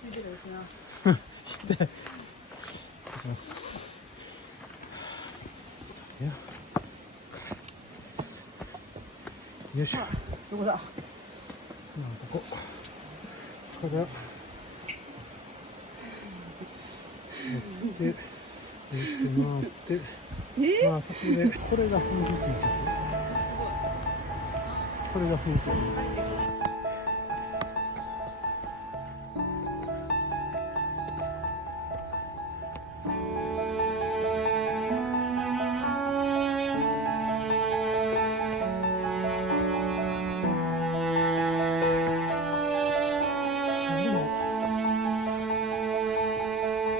して失礼します。よいしょ。どこだ。ここからで回って、まあそこでこれが風水です。これが風水。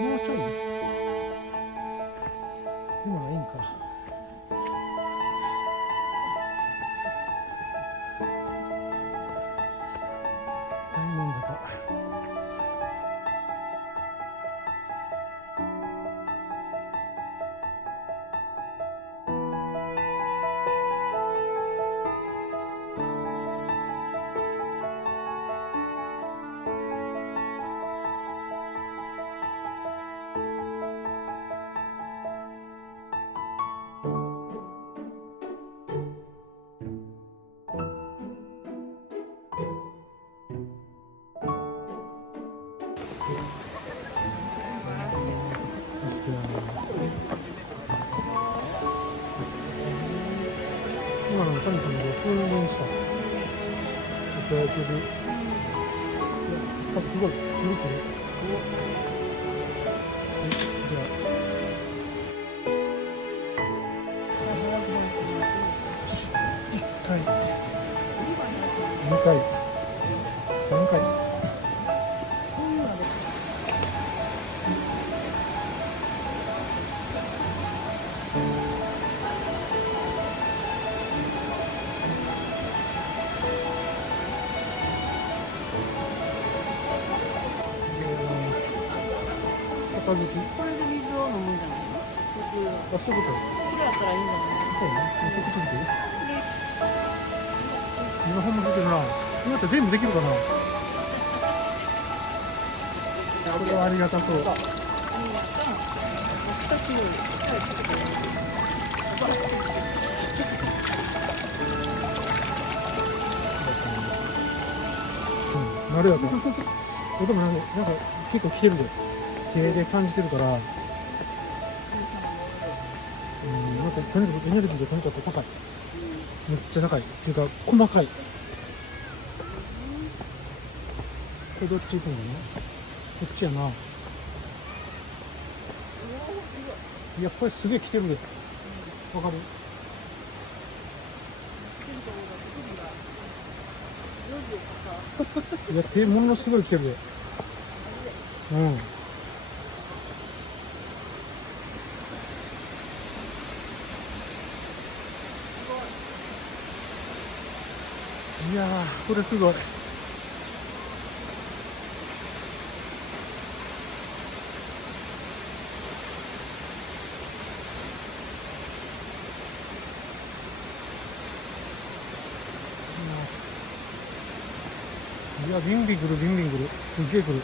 もうちょい今はいいんか。大門坂。今の神様で封印したいただける。あ、すごい。くるくる。じゃあ1回、2回、3回。杯。これで水を飲むんじゃないの。あ、そういうこと。これやったらいいんじゃないの。そうね。そこちょっと。今ほんま出てるな。今って全部できるかな。これはありがたそう。まろやか。音もなんか結構来てるで。手で感じてるから。なんかとにかくエネルギーがとにかく高い。めっちゃ高い。っていうか細かい。これどっち行くんだね。こっちやな。いや、これすげえ来てるで。わかる？いや、手ものすごい来てるで。うん。いやー、これすごい。いや、ビンビン来る、ビンビン来る。すっげえ来る。